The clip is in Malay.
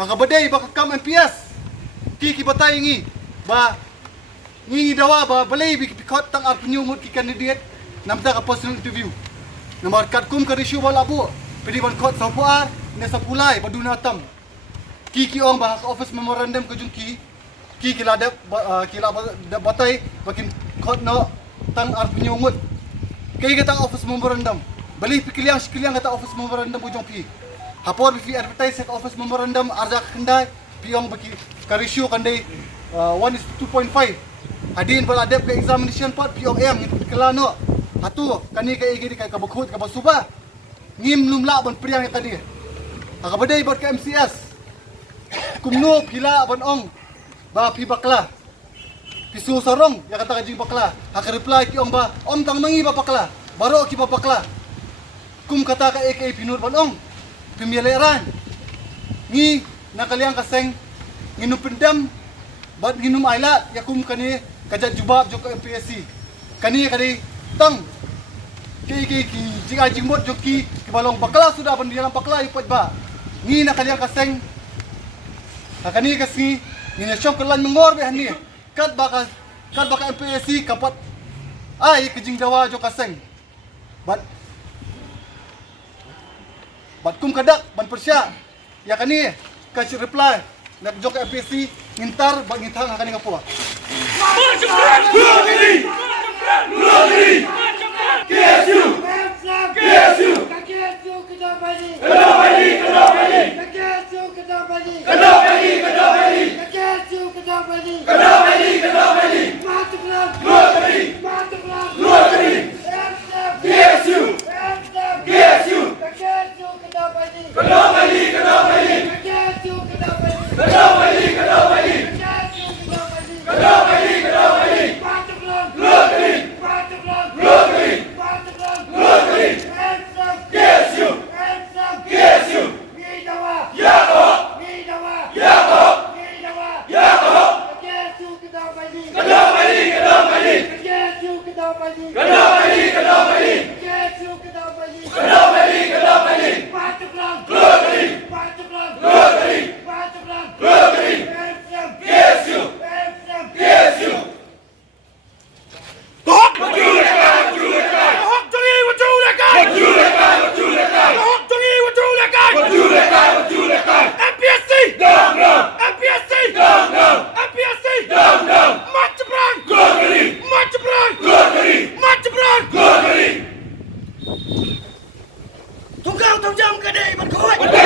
Hanga badai ba kam MPS. Ki batai ngi ba ngi dawa ba balai bi pikot tang ap nyumut ki candidate namta ka personal interview. Namar kat kum ka issue wala bu. Pedi ban kot sapuar ne sapulai baduna tam. Ki ong ba office memorandum ke jungki. Ki ladap kila batai bakin kot no tang ap nyumut. Kay kata office memorandum. Bali pikiliang kata office memorandum bujong pi. Hapor bi advertise ka office memorandum arja kendai piong bagi ka ratio kandai 1:2.5. Hadin bal adep ke examination pot piong em kelano. Hatu kani ka igi ka bakhut ka basuba. Ngim lumla ban priang tadi. Aga badai bot ka MCS. Kumno pila ban ong ba pi bakla. Pisu sorong ya kata kajing bakla. Hak reply ki ong ba om tang mangi ba bakla. Baro ki ba bakla. Kum kata ka AK pinur ban ong. Pemilihan ni nakaliang kaseng nginum pendam bat nginum ailat yakum kani kajat jubab joko MPSC kani tang ki jika jimbot joki ke balong bakla sudah ban dalam bakla ipat ba ni nakaliang kaseng kani kasi ni nasyong kelan mengor be hani kat baka MPSC kapat ai kejing dawa jo kaseng Bat kum kadak ban persya. Ya kani kasih reply nak jok FPC ngintar bag ngintang kani ngapo. KSU Tunggang jam kedai berkuat.